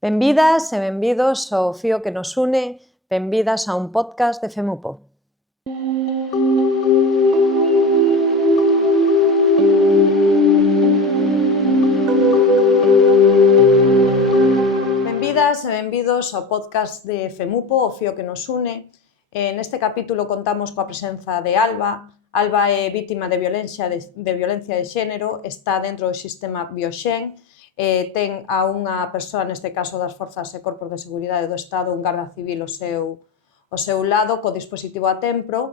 Benvidas e benvidos ao Fío que nos une, benvidas a un podcast de FEMUPO. Benvidas e benvidos ao podcast de FEMUPO, o Fío que nos une. Neste capítulo contamos coa presenza de Alba. Alba é vítima de violencia de xénero, está dentro do sistema Bioxen, ten a unha persoa, neste caso das Forzas e Corpos de Seguridade do Estado, un garda civil ao seu lado, co dispositivo a tempro.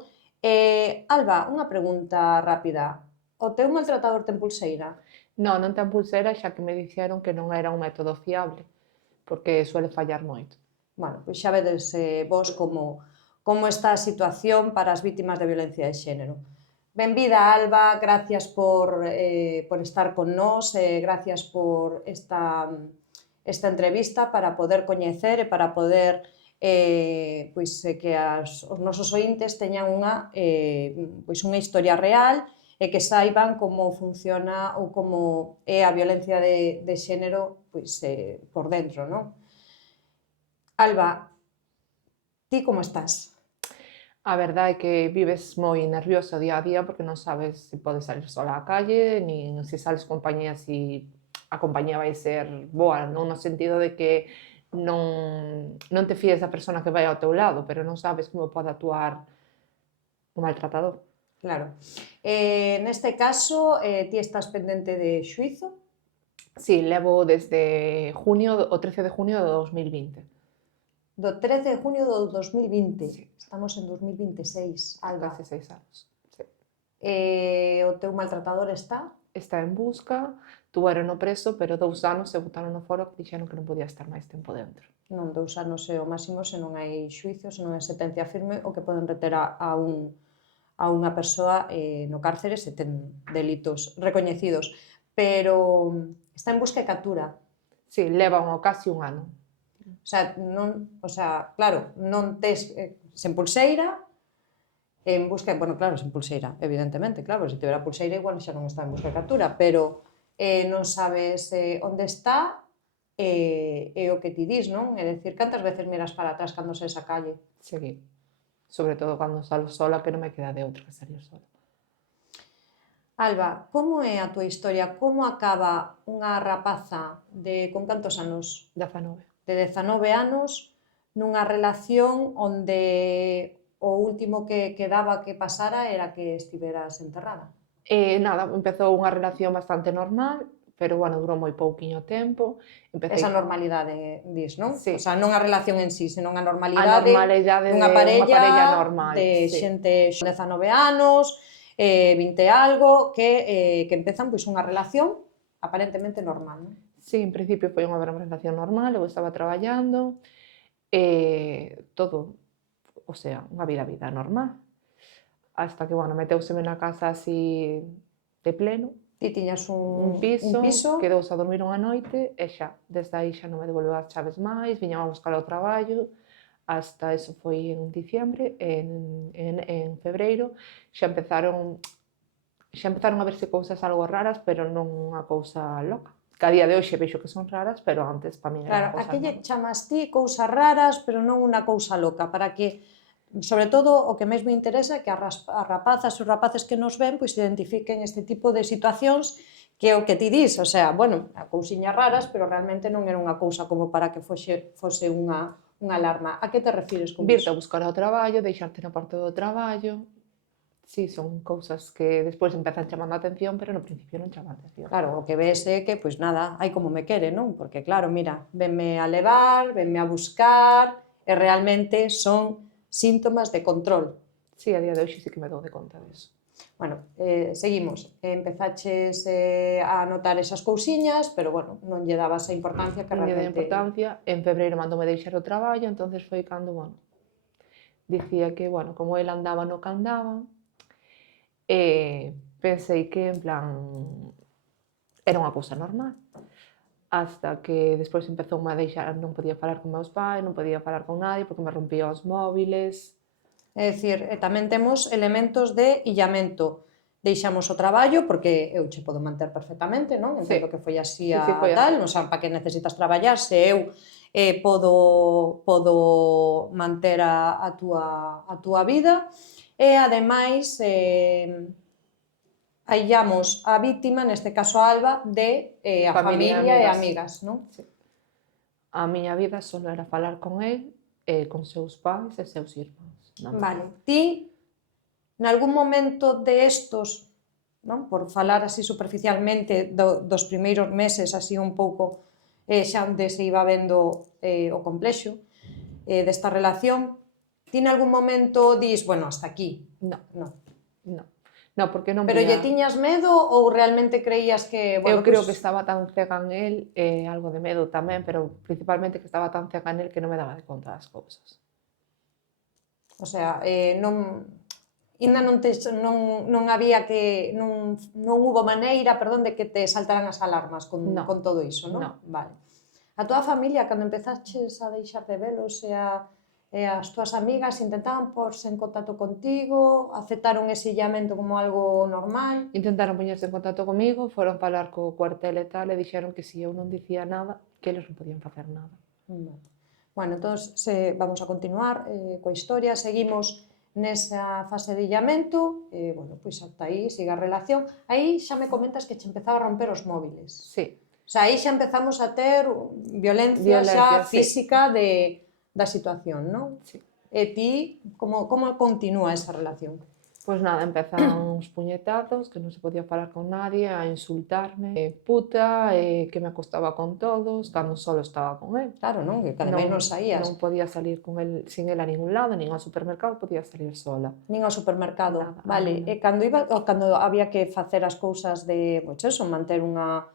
Alba, unha pregunta rápida. O teu maltratador ten pulseira? Non ten pulseira, xa que me dixeron que non era un método fiable, porque suele fallar moito. Bueno, pois xa vedes vos como está a situación para as vítimas de violencia de xénero. Benvida, Alba, gracias por estar con nós, gracias por esta entrevista para poder coñecer e para poder que os nosos ointes teñan unha historia real e que saiban como funciona ou como é a violencia de xénero por dentro, non? Alba, ti como estás? A verdade é que vives moi nerviosa día a día porque non sabes se podes salir sola á calle, nin se sales compañía, se a compañía vai ser boa, non no sentido de que non te fíes da persona que vai ao teu lado, pero non sabes como pode actuar o maltratador. Claro. Neste caso, ti estás pendente de xuízo? Sí, levo desde o 13 de junio de 2020. Do 13 de junio do 2020. Sí. Estamos en 2026, Alba. Hace 6 anos. Sí. O teu maltratador está? Está en busca, tuverono preso, pero 2 anos e botarono fora que dixeron que non podía estar máis tempo dentro. Non, 2 anos é o máximo se non hai xuizo, se non hai sentencia firme, o que poden reter a unha persoa no cárcere se ten delitos recoñecidos. Pero está en busca e captura. Sí, leva casi un ano. Claro, non tes sen pulseira, en busca, sen pulseira, evidentemente, claro, se tivera pulseira igual xa non está en busca e captura, pero non sabes onde está e o que ti dis, non? É dicir, cantas veces miras para atrás cando se esa calle? Seguir. Sobre todo cando salgo sola, que non me queda de outra que salir sola. Alba, como é a túa historia? Como acaba unha rapaza con cantos anos? 19. De 19 anos nunha relación onde o último que quedaba que pasara era que estiveras enterrada. Nada, empezou unha relación bastante normal, pero, durou moi pouquiño tempo. Esa normalidade, dis, non? Sí. O sea, non a relación en sí, senón a A normalidade dunha parella normal. de Sí. xente 19 anos, 20 e algo, que empezan unha relación aparentemente normal, non? Sí, en principio foi unha relación normal, eu estaba traballando, todo, unha vida normal. Hasta que, meteuseme na casa así de pleno, Ti tiñas un piso, quedouse a dormir unha noite e xa, desde aí xa non me devolveu as chaves máis, viñaba a buscar o traballo, hasta eso foi en diciembre, en febreiro, xa empezaron a verse cousas algo raras, pero non unha cousa loca. Que a día de hoxe vexo que son raras, pero antes para min era unha cousa a que lle normal. chamas ti cousas raras, pero non unha cousa loca, para que, sobre todo, o que mesmo interesa é que as rapazas e os rapaces que nos ven identifiquen este tipo de situacións que é o que ti dis, a cousiñas raras, pero realmente non era unha cousa como para que fose unha alarma. A que te refires con Virte iso? a buscar ao traballo, deixarte na porta do traballo. Sí, son cousas que despois empezan chamando a atención, pero no principio non chaman a atención. Claro, o que ves é que, hai como me quere, non? Porque, claro, mira, venme a levar, venme a buscar, e realmente son síntomas de control. Sí, a día de hoxe sí que me dou de conta disso. Bueno, seguimos. Empezaches a notar esas cousiñas, pero, non lle dabas a importancia que Non lle dei realmente... importancia, en febreiro mandoume deixar o traballo, entonces foi cando, dicía que, como el andaba no que andaba, pensei que, en plan, era unha cousa normal. Hasta que despois empezou a deixar, non podía falar con meus pais, non podía falar con nadie, porque me rompía os móviles. É dicir, tamén temos elementos de illamento deixamos o traballo, porque eu che podo manter perfectamente, non? Entendo que foi así a tal, non sei para que necesitas traballar, se eu podo manter a túa vida, e ademais aillamos a vítima, neste caso a Alba, de a familia e amigas, non? A miña vida só era falar con el, con seus pais e seus irmáns. Vale, ti, nalgún momento de estos, non? Por falar así superficialmente dos primeiros meses, así un pouco xa onde se iba vendo o complexo desta relación, ti nalgún momento dis, bueno, hasta aquí? Non. Non. Non. Non, porque non Pero lle vía... tiñas medo ou realmente creías que, bueno, Eu creo que estaba tan cega en él, algo de medo tamén, pero principalmente que estaba tan cega en él que non me daba de conta das cousas. O sea, ainda non había que, non hubo maneira, perdón, de que te saltaran as alarmas con todo iso, non? Non. Vale. A túa familia, cando empezaches a deixar de velos e as túas amigas intentaban porse en contacto contigo, aceptaron ese illamento como algo normal? Intentaron poñerse en contacto comigo, foron falar co cuartel e tal, e dixeron que se eu non dicía nada, que eles non podían facer nada. Vale. Bueno, entón, vamos a continuar coa historia, seguimos nesa fase de illamento, bueno, pois ata aí siga a relación. Aí xa me comentas que che empezaba a romper os móviles. Sí. O sea, aí xa empezamos a ter violencia xa física da situación, non? Sí. E ti, como continúa esa relación? Pois nada, empezan uns puñetazos, que non se podía falar con nadie, a insultarme, puta, que me acostaba con todos, cando solo estaba con él. Claro, non? Que cada vez non saías. Non podía salir con él, sin él a ningún lado, nin ao supermercado podía salir sola. Nin ao supermercado, Nada, vale. E cando había que facer as cousas de, pois eso, manter unha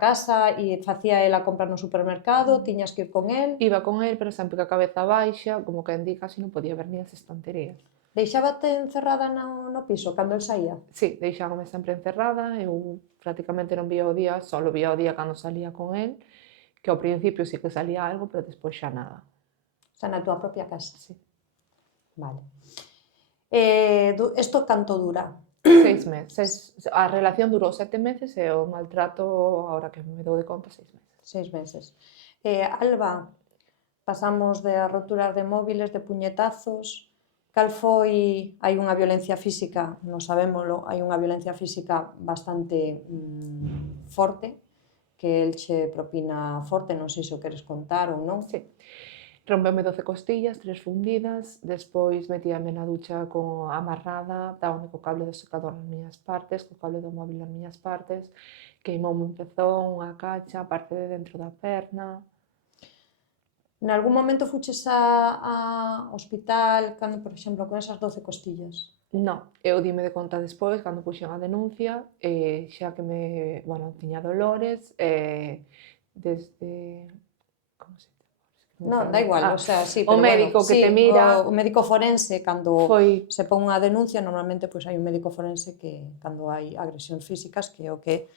casa e facía el a compra no supermercado, tiñas que ir con el? Iba con él, pero sempre que a cabeza baixa, como que indica, casi non podía ver ni as estanterías. Deixábate encerrada no piso cando el saía? Sí, deixábame sempre encerrada, eu prácticamente non vía o día, só vía o día cando salía con él, que ao principio sí que salía algo, pero despois xa nada. O sea, na túa propia casa? Sí. Vale. Isto canto dura? 6 meses. A relación durou 7 meses e o maltrato, agora que me dou de conta, 6 meses. 6 meses. Alba, pasamos de a roturas de móviles, de puñetazos. Cal foi, hai unha violencia física, non sabémolo, hai unha violencia física bastante forte, que el che propina forte, non sei se o queres contar ou non. Sí. Rompeume 12 costillas, 3 fundidas, despois metíame na ducha amarrada, dábame co cable do secador nas miñas partes, co cable do móvil nas miñas partes, queimoume un pezón, unha cacha, parte de dentro da perna. Nalgún momento fuches a hospital, cando, por exemplo, con esas 12 costillas? Non, eu dime de conta despois, cando puxen a denuncia, xa que tiña dolores, desde... Como se dice? Non, da igual, o sea, sí, pero o médico que te mira... O médico forense, cando se pon unha denuncia, normalmente hai un médico forense que, cando hai agresións físicas, que é o que,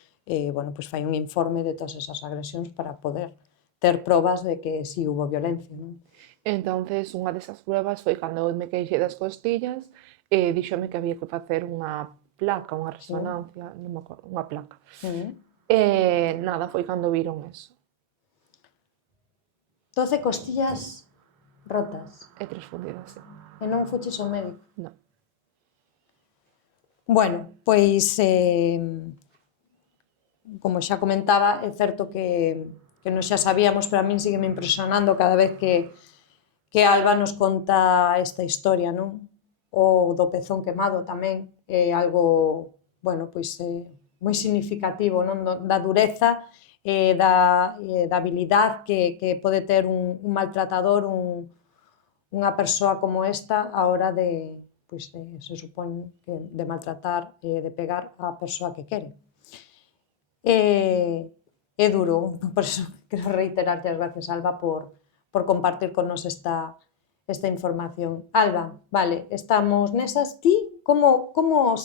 fai un informe de todas esas agresións para poder ter probas de que si hubo violencia, non? Entonces, unha desas pruebas foi cando eu me queixei das costillas, díxome que había que facer unha placa, unha resonancia, non me acordo, unha placa. Nada, foi cando viron eso. 12 costillas rotas? E 3 fundidas, sí. E non fuches ao médico? Non. Bueno, pois, como xa comentaba, é certo que nos xa sabíamos, pero a min sígueme impresionando cada vez que Alba nos conta esta historia, non? O do pezón quemado tamén é algo, moi significativo, non? Da dureza e da habilidad que pode ter un maltratador, unha persoa como esta, a hora se supón, de maltratar e de pegar a persoa que quere. É duro, por iso quero reiterarte as gracias, Alba, por compartir con nos esta información. Alba, vale, estamos nesas. Ti, como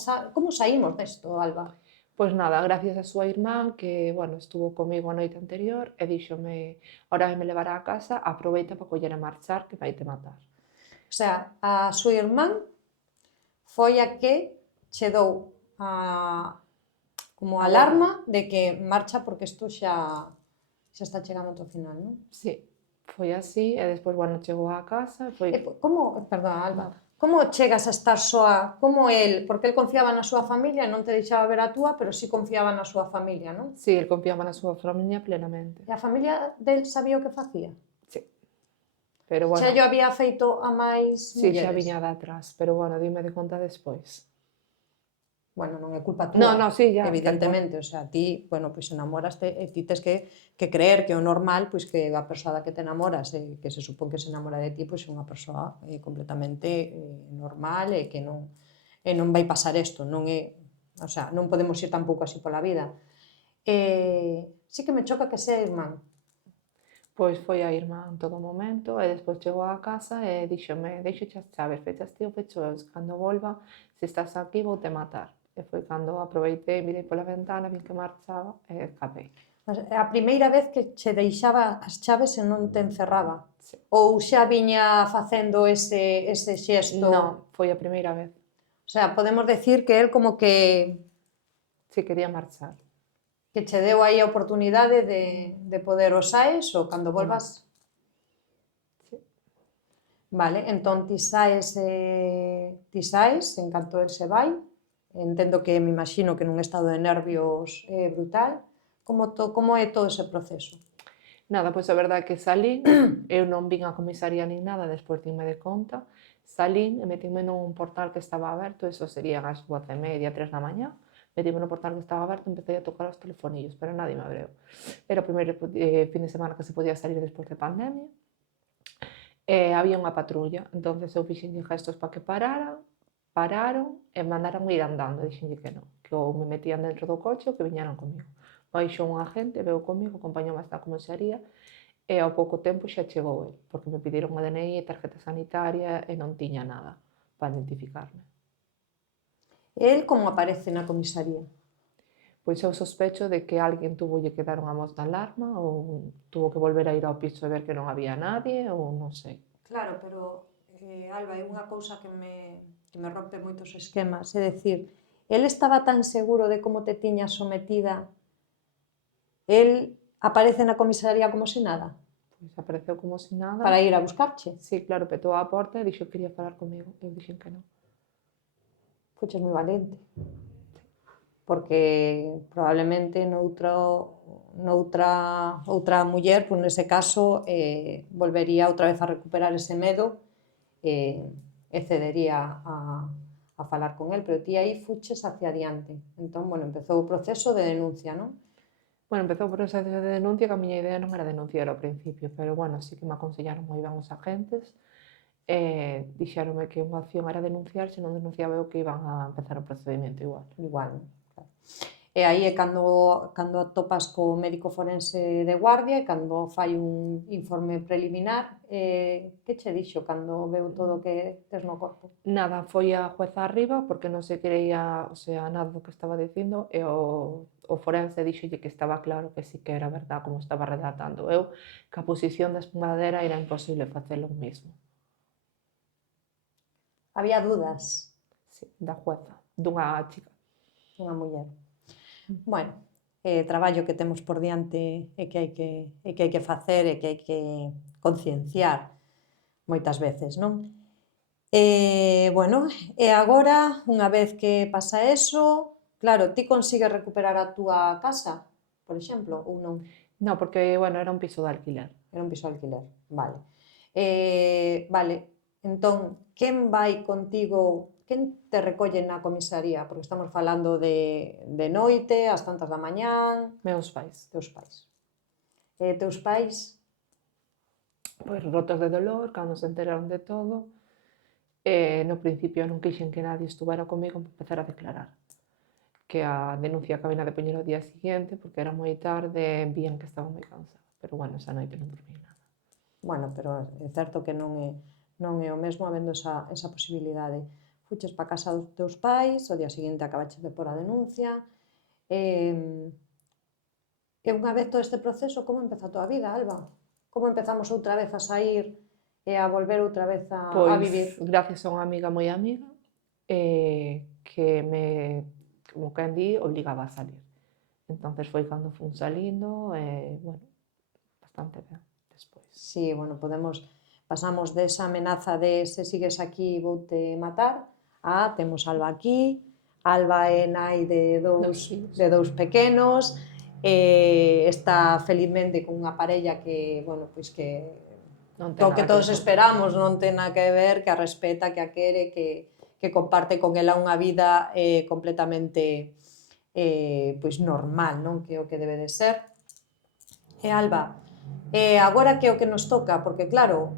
saímos desto, Alba? Pois nada, gracias a súa irmán, que, estuvo comigo a noite anterior e díxome, ahora me levará a casa, aproveita para coller a marchar, que vai te matar. O sea, a súa irmán foi a que che dou como alarma de que marcha porque isto xa está chegando ao final, non? Sí, foi así, e despois, bueno, chegou á casa, foi... Perdona, Alba, como chegas a estar soa, como el, porque el confiaba na súa familia e non te deixaba ver a túa, pero sí confiaba na súa familia, non? Sí, el confiaba na súa familia plenamente. E a familia del sabía o que facía? Sí. Pero, bueno... Xa yo había feito a máis mulleres? Sí, xa viña de atrás, pero, bueno, dime de conta despois. Bueno, non é culpa túa, sí, ya, evidentemente, o sea, ti, bueno, pois enamoraste e ti tes que creer que o normal, pois que a persoa da que te enamoras e que se supón que se enamora de ti, pois é unha persoa completamente normal e que non vai pasar isto, non é, o sea, non podemos ir tampouco así pola vida. Sí que me choca que sea irmán. Pois foi a irmá en todo momento e despois chegou á casa e díxome, deixoche as chaves, fechas ti ou fecho eu, cando volva, se estás aquí vou te matar. E foi cando aproveitei, mirei pola ventana, vin que marchaba e escapei. A primeira vez que che deixaba as chaves e non te encerraba? Sí. Ou xa viña facendo ese xesto? Non, foi a primeira vez. O sea, podemos decir que el como que... Si, quería marchar. Que che deu aí a oportunidade de poder o saes ou cando volvas... Sí. Vale, entón ti saes, en canto el se vai, entendo que me imagino que nun estado de nervios brutal. Como é todo ese proceso? Nada, pois a verdade é que salín, eu non vin a comisaría nin nada, despois dime de conta, salín e metíme nun portal que estaba aberto, eso serían as 12:30, 3 da mañá, metíme no portal que estaba aberto e empecé a tocar os telefonillos, pero nadie me abreu. Era o primeiro fin de semana que se podía salir despois de pandemia, e había unha patrulla, entonces eu fixenlle gestos para que pararon e mandaron ir andando, dixenlle que non, que ou me metían dentro do coche ou que viñeran comigo. Baixou un agente, veu comigo, acompañoume hasta a comisaría e ao pouco tempo xa chegou el, porque me pediron o DNI e tarjeta sanitaria e non tiña nada para identificarme. El como aparece na comisaría? Pois eu sospecho de que alguén tuvolle que dar unha voz de alarma ou tuvo que volver a ir ao piso e ver que non había nadie ou non sei. Claro, pero Alba, hai unha cousa que me rompe moitos esquemas, é dicir, el estaba tan seguro de como te tiña sometida, el aparece na comisaría como se nada? Pois apareceu como se nada. Para ir a buscarche? Sí, claro, petou á porta e dixo que quería falar comigo. Eu dixen que non. Foches moi valente. Porque probablemente outra muller, pois nese caso, volvería outra vez a recuperar ese medo e cedería a falar con el, pero ti aí fuches hacia adiante. Entón, bueno, empezou o proceso de denuncia, non? Bueno, empezou o proceso de denuncia, que a miña idea non era denunciar ao principio, pero, bueno, sí que me aconsellaron moi ben os agentes e dixéronme que unha opción era denunciar, se non denunciaba eu que iban a empezar o procedimento igual. Igual, non? Claro. E aí é cando atopas co médico forense de guardia e cando fai un informe preliminar, que che dixo cando veu todo o que tes no corpo? Nada, foi a jueza arriba porque non se creía, o sea, nada do que estaba dicindo e o forense dixolle que estaba claro que sí que era verdad como estaba relatando eu, que a posición da espumadera era imposible facelo o mismo. Había dudas? Sí, da jueza, dunha chica. Unha muller. Bueno, traballo que temos por diante e que hai que facer e que hai que concienciar moitas veces, non? Bueno, e agora, unha vez que pasa eso, claro, ti consigues recuperar a túa casa, por exemplo, ou non? No, porque, bueno, era un piso de alquiler. Era un piso de alquiler, vale. Vale, entón, quen vai contigo, quen te recolle na comisaría? Porque estamos falando de noite, ás tantas da mañán... Meus pais. Teus pais. Teus pais? Pois rotos de dolor, cando se enteraron de todo, no principio non quixen que nadie estuvera comigo para empezar a declarar. Que a denuncia cabina de poñer o día siguiente, porque era moi tarde, vían que estaba moi cansada. Pero, bueno, esa noite non dormí nada. Bueno, pero é certo que non é o mesmo habendo esa posibilidade. Fuches para casa dos teus pais, o día seguinte acabaches de pôr a denuncia. E unha vez todo este proceso, como empeza a tua vida, Alba? Como empezamos outra vez a sair e a volver outra vez a vivir? Pois, gracias a unha amiga moi amiga, que como quen di, obligaba a salir. Entonces foi cando fun salindo e, bueno, bastante ben despois. Sí, bueno, pasamos desa amenaza de se sigues aquí voute matar, a temos Alba aquí, Alba é nai de dous pequenos, está felizmente con unha parella que, bueno, pois que o que todos esperamos, non ten nada que ver, que a respeta, que a quere, que comparte con ela unha vida completamente pois normal, non? Que é o que debe de ser. E Alba, agora que é o que nos toca, porque claro,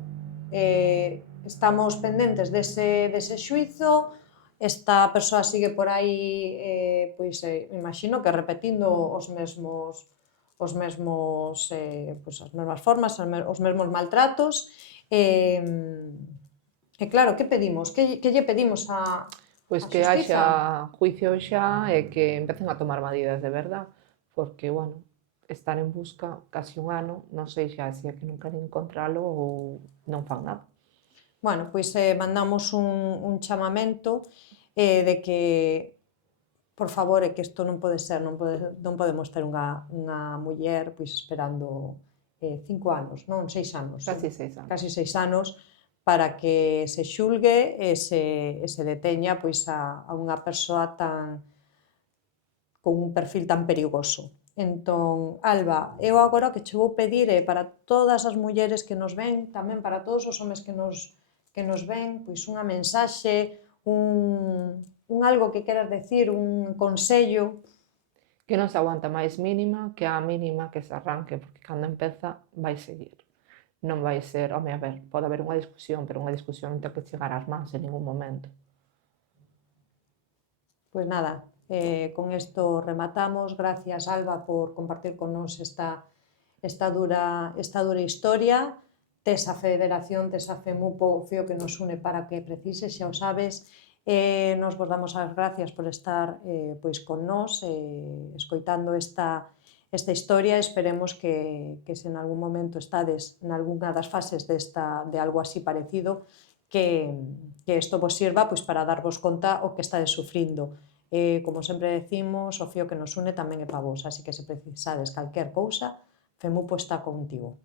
estamos pendentes dese xuizo, esta persoa sigue por aí, pois imagino que repetindo os mesmos pois as mesmas formas, os mesmos maltratos, e claro, que pedimos? Que lle pedimos a Pois que haxa juicio xa e que empecen a tomar medidas de verdad, porque, bueno, estar en busca casi un ano, non sei xa se é que non queren encontralo ou non fan nada. Bueno, pois mandamos un chamamento de que, por favor, é que isto non pode ser, non podemos ter unha muller pois esperando 5 anos, non? 6 anos. Casi 6 anos. Casi 6 anos para que se xulgue e se deteña pois a unha persoa con un perfil tan perigoso. Entón, Alba, eu agora o que che vou pedir é para todas as mulleres que nos ven, tamén para todos os homes que nos ven, pois unha mensaxe, un algo que queras decir, un consello. Que non se aguanta máis mínima que a mínima que se arranque, porque cando empeza vai seguir. Non vai ser, home, a ver, pode haber unha discusión, pero unha discusión non ten que chegar ás mans en ningún momento. Pois nada, con isto rematamos. Gracias, Alba, por compartir con nos esta dura historia. Tes a Federación, tes a FEMUPO, o fío que nos une para que precises, xa o sabes. Nos vos damos as gracias por estar pois con nos, escoitando esta historia. Esperemos que se en algún momento estades en algunha das fases de algo así parecido, que isto vos sirva pois para darvos conta o que estades sufrindo. Como sempre decimos, o fío que nos une tamén é pa vos, así que se precisades calquer cousa, FEMUPO está contigo.